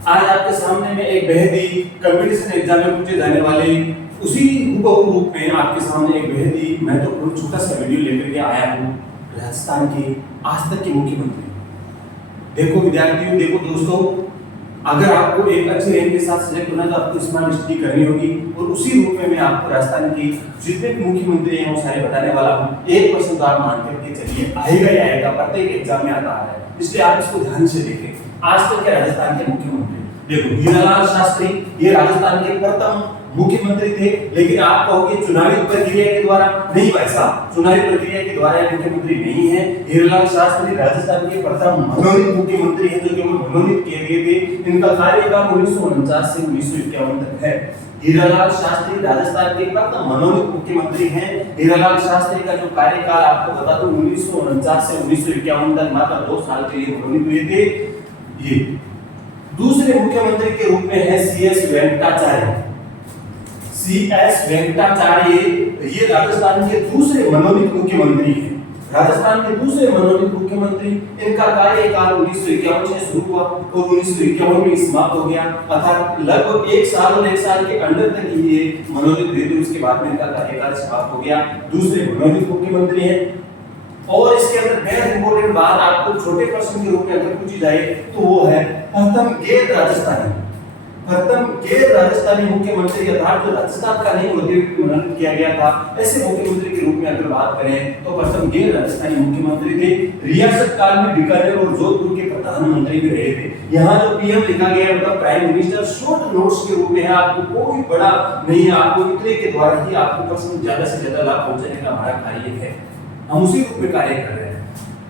आज आपके सामने में एक बेहद ही कंपटीशन एग्जाम में पूछे जाने वाले उसी हूबहू रूप में आपके सामने एक बेहद ही महत्वपूर्ण छोटा सा वीडियो लेकर के आया हूँ। राजस्थान के आज तक के मुख्यमंत्री। देखो विद्यार्थियों, देखो दोस्तों, अगर आपको एक अच्छे रैंक के साथ सिलेक्ट होना है तो आपको स्मार्ट स्टडी करनी होगी और उसी रूप में मैं आपको राजस्थान के जितने मुख्यमंत्री हैं वो सारे बताने वाला हूँ। 1% तो आप मान करके चलिए आएगा ही आएगा, प्रत्येक एग्जाम में आता है, इसलिए आप इसको ध्यान से देखें। आज तक के राजस्थान के मुख्यमंत्री देखो, हीरालाल शास्त्री ये राजस्थान के प्रथम मुख्यमंत्री थे, लेकिन आप कहोगे चुनावी प्रक्रिया के द्वारा नहीं, वैसा चुनावी प्रक्रिया के द्वारा मुख्यमंत्री नहीं है। हीरालाल शास्त्री राजस्थान के प्रथम मनोनीत मुख्यमंत्री हैं जो केवल मनोनीत किए गए थे। इनका कार्यकाल 1949 से 1951 तक है। हीरालाल शास्त्री राजस्थान के प्रथम मनोनीत मुख्यमंत्री हैं। हीरालाल शास्त्री का जो कार्यकाल आपको बता दूं 1949 से 1951 तक, मात्र 2 साल के लिए मनोनीत हुए थे। ये दूसरे मुख्यमंत्री के रूप में है सीएस वेंकटाचार्य। सीएस वेंकटाचार्य ये राजस्थान के दूसरे मनोनीत मुख्यमंत्री हैं। राजस्थान के दूसरे मनोनीत मुख्यमंत्री, इनका कार्यकाल 1951 से शुरू हुआ और 1951 में समाप्त हो गया, अर्थात लगभग 1 साल और 1 साल के अंदर तक ये मनोनीत हुए थे। उसके बाद में इनका कार्यकाल समाप्त हो गया। दूसरे मनोनीत मुख्यमंत्री हैं। और इसके अंदर बेहद इंपॉर्टेंट बात आपको छोटे प्रश्न के रूप में अगर पूछी जाए तो वो है प्रथम गैर राजस्थानी मुख्यमंत्री, अर्थात जो राजस्थान का नहीं होते हुए मनोनीत किया गया था, ऐसे मुख्यमंत्री के रूप में अगर बात करें तो प्रथम गैर राजस्थानी मुख्यमंत्री थे। रियासत काल में बीकानेर और जोधपुर के प्रधानमंत्री भी रहे थे। यहाँ जो पीएम लिखा गया मतलब प्राइम मिनिस्टर, शॉर्ट नोट्स के रूप में है, आपको कोई बड़ा नहीं है, आपको इतने के द्वारा ही आपको प्रश्न ज्यादा से ज्यादा लाभ पहुंचाने का हमारा कार्य है, हम उसी रूप में कार्य कर रहे हैं।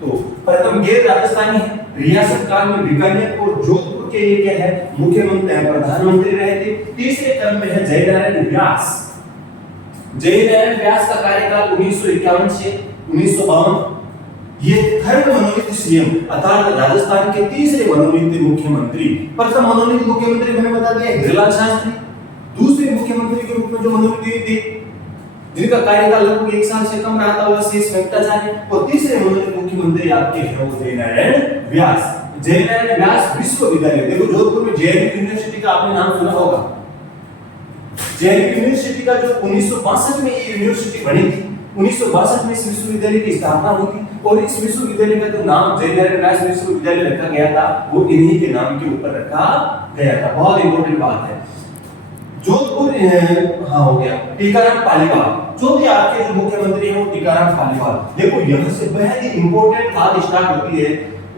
तो प्रथम गैर राजस्थानी है, रियासत काल में बीकानेर और जोधपुर के ये क्या है मुख्यमंत्री प्रधानमंत्री रहे थे। तीसरे क्रम में है जयनारायण व्यास। जयनारायण व्यास का कार्यकाल 1951 से 1952। ये थर्ड मनोनीत सीएम, अर्थात राजस्थान के तीसरे मनोनीत मुख्यमंत्री। प्रथम मनोनीत मुख्यमंत्री मैंने बता दिया हीरालाल शास्त्री। दूसरे मुख्यमंत्री के रूप में जो मनोनीत हुए थे जिनका कार्यकाल लगभग 1 साल से कम रहा था वह सीएस वेंकटाचार्य। और तीसरे मनोनीत मुख्यमंत्री आपके हैं वो जयनारायण व्यास। जयनारायण व्यास विश्वविद्यालय, देखो जोधपुर में जेएनयू यूनिवर्सिटी का आपने नाम सुना होगा। जेएनयू यूनिवर्सिटी का जो 1962 में ये यूनिवर्सिटी बनी थी, 1962 में इस विश्वविद्यालय की स्थापना हुई थी और इस विश्वविद्यालय का जो नाम जयनारायण व्यास विश्वविद्यालय रखा गया था वो इन्हीं के नाम के ऊपर रखा गया था। बहुत इंपॉर्टेंट बात है। जोधपुर हाँ हो गया। टीकाराम पालीवाल, चौथे आपके जो मुख्यमंत्री हैं वो टीकाराम पालीवाल। देखो यहाँ से बेहद ही इंपॉर्टेंट बात स्टार्ट होती है।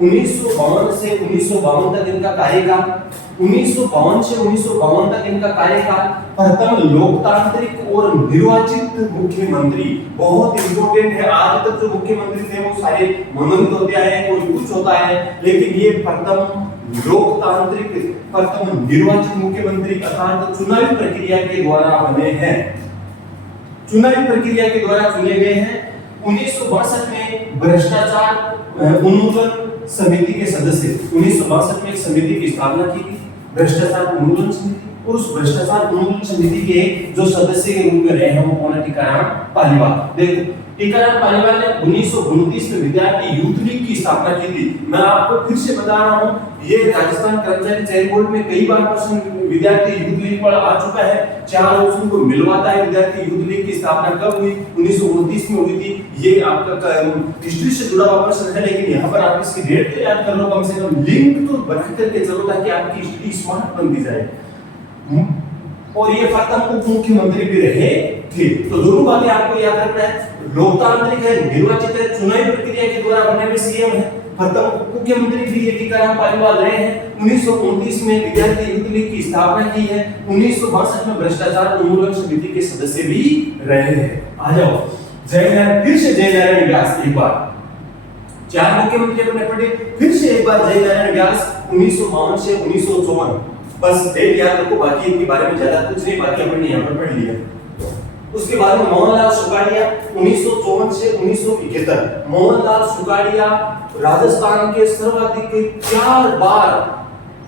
1952 से 1952 तक इनका कार्यकाल, 1952 से 1952 तक इनका कार्यकाल। प्रथम लोकतांत्रिक और निर्वाचित मुख्यमंत्री, बहुत इंपॉर्टेंट है। आज तक जो मुख्यमंत्री थे वो सारे मनोनीत होते आए हैं, कोई कुछ होता है, लेकिन ये प्रथम लोकतांत्रिक, प्रथम निर्वाचित मुख्यमंत्री अर्थात चुनावी प्रक्रिया के द्वारा बने हैं, चुनावी प्रक्रिया के द्वारा चुने गए हैं। 1962 में भ्रष्टाचार उन्मूलन समिति के सदस्य, 1962 में एक समिति की स्थापना की गई, भ्रष्टाचार उन्मूलन समिति, और उस भ्रष्टाचार उन्मूलन समिति के जो सदस्य के रूप में रहे हैं वो कौन है? टीकाराम पालीवाल। देखो टीकाराम पालीवाल ने 1929 में विद्यार्थी यूथ लीग की स्थापना की थी। मैं आपको फिर से बता रहा हूं, ये राजस्थान कर्मचारी चयन बोर्ड में कई बार प्रश्न विद्यार्थी यूथ लीग पर आ चुका है। 4 ऑप्शन को मिलवाता है। विद्यार्थी यूथ लीग की स्थापना कब हुई? 1929 में हुई थी। ये आपका हिस्ट्री से जुड़ा हुआ प्रश्न है, लेकिन यहाँ पर आप इसकी डेट तो याद कर लो, कम से कम लिंक तो बना करके चलो ताकि आपकी हिस्ट्री स्मार्ट बनती जाए। और ये प्रथम उप मुख्यमंत्री भी रहे थे। तो दोनों बातें आपको याद रखना है, लोकतांत्रिक है, निर्वाचित है, चुनावी प्रक्रिया के द्वारा बने हुए सीएम है। प्रथम उप मुख्यमंत्री भी ये टीकाराम पालीवाल रहे हैं। 1929 में विद्यार्थी यूथ लीग की स्थापना की है। 1962 में भ्रष्टाचार उन्मूलन समिति के सदस्य भी रहे हैं। आ जाओ जयनारायण, फिर से जयनारायण व्यास। एक बार 4 मुख्यमंत्री अपने पढ़े, फिर से एक बार जयनारायण व्यास 1952 से 1954। बस डेट याद रखो, बाकी इनके बारे में ज्यादा कुछ नहीं, बाकी हमने यहाँ पर पढ़ लिया। उसके बाद में मोहनलाल सुखाड़िया 1954 से 1971। मोहनलाल सुखाड़िया राजस्थान के सर्वाधिक 4 बार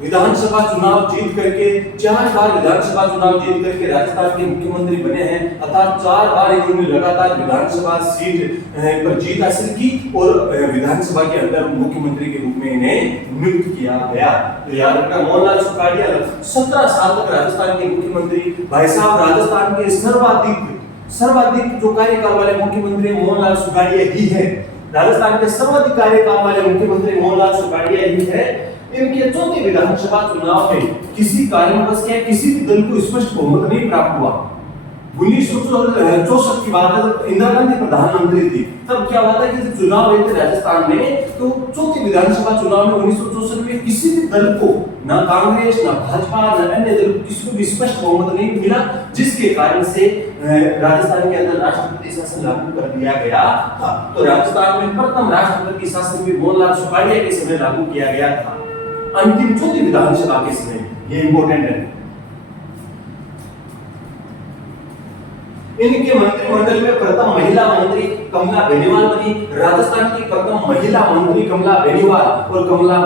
विधानसभा चुनाव जीत करके 4 बार विधानसभा चुनाव जीत करके राजस्थान के मुख्यमंत्री बने हैं, अर्थात 4 बार इन्होंने लगातार विधानसभा सीट पर जीत हासिल की और विधानसभा के अंदर मुख्यमंत्री के रूप में इन्हें नियुक्त किया गया। तो याद रखना, मोहनलाल सुखाड़िया 17 साल तक राजस्थान के मुख्यमंत्री। भाई साहब, राजस्थान के सर्वाधिक जो कार्यकाल वाले मुख्यमंत्री मोहनलाल सुखाड़िया ही है। राजस्थान के सर्वाधिक कार्यकाल वाले मुख्यमंत्री मोहनलाल सुखाड़िया ही है। इनके चौथे विधानसभा चुनाव में किसी कारणवश क्या किसी भी दल को स्पष्ट बहुमत नहीं प्राप्त हुआ। 1964 की बात है, जब इंदिरा गांधी प्रधानमंत्री थी, तब क्या हुआ था कि जब चुनाव हुए थे राजस्थान में, तो चौथे विधानसभा चुनाव में 1964 में किसी भी दल को, ना कांग्रेस, ना भाजपा, ना अन्य दल, किसी को भी स्पष्ट बहुमत नहीं मिला, जिसके कारण से राजस्थान के अंदर राष्ट्रपति शासन लागू कर दिया गया था। तो राजस्थान में प्रथम राष्ट्रपति शासन भी मोहनलाल सुखाड़िया के समय लागू किया गया था, अंतिम चौथी विधानसभा के समय। ये इंपॉर्टेंट है। इनके मंत्रिमंडल में प्रथम महिला मंत्री कमला बेनीवाल बनी। राजस्थान की प्रथम महिला मंत्री कमला बेनीवाल, और कमला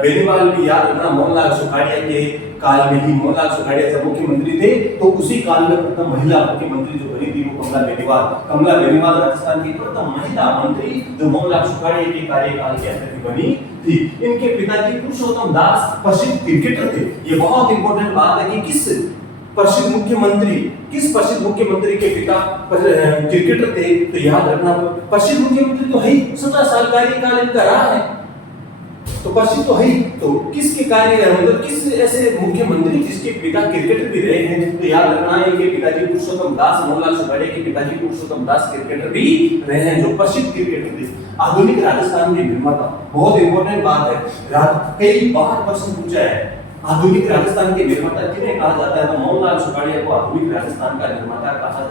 बेनीवाल भी याद रखना मोहनलाल सुखाड़िया के काल में ही, मोहनलाल सुखाड़िया जब मुख्यमंत्री थे तो उसी काल में प्रथम महिला मुख्यमंत्री जो बनी थी वो कमला बेनीवाल। कमला बेनीवाल राजस्थान की प्रथम महिला मंत्री जो मोहनलाल सुखाड़िया के कार्यकाल के अंदर बनी थी। इनके पिताजी पुरुषोत्तम दास प्रसिद्ध क्रिकेटर थे। ये बहुत इंपॉर्टेंट बात है कि किस प्रसिद्ध मुख्यमंत्री के पिता क्रिकेटर थे। तो याद रखना, प्रसिद्ध मुख्यमंत्री तो है ही, 17 साल कार्यकाल इनका रहा है, तो प्रसिद्ध तो है ही। तो किसके कार्यकाल, मतलब किस ऐसे मुख्यमंत्री जिसके पिता क्रिकेटर भी रहे हैं। तो याद रखना, इनके पिताजी पुरुषोत्तम दास, मोहनलाल सुखाड़िया के पिताजी पुरुषोत्तम दास क्रिकेटर भी रहे हैं, जो प्रसिद्ध क्रिकेटर थे। आधुनिक राजस्थान के निर्माता, बहुत इंपॉर्टेंट बात है, कई बार प्रश्न पूछा है, आधुनिक राजस्थान के निर्माता किन्हें कहा जाता है। तो मोहनलाल सुखाड़िया को आधुनिक राजस्थान का निर्माता कहा जाता है।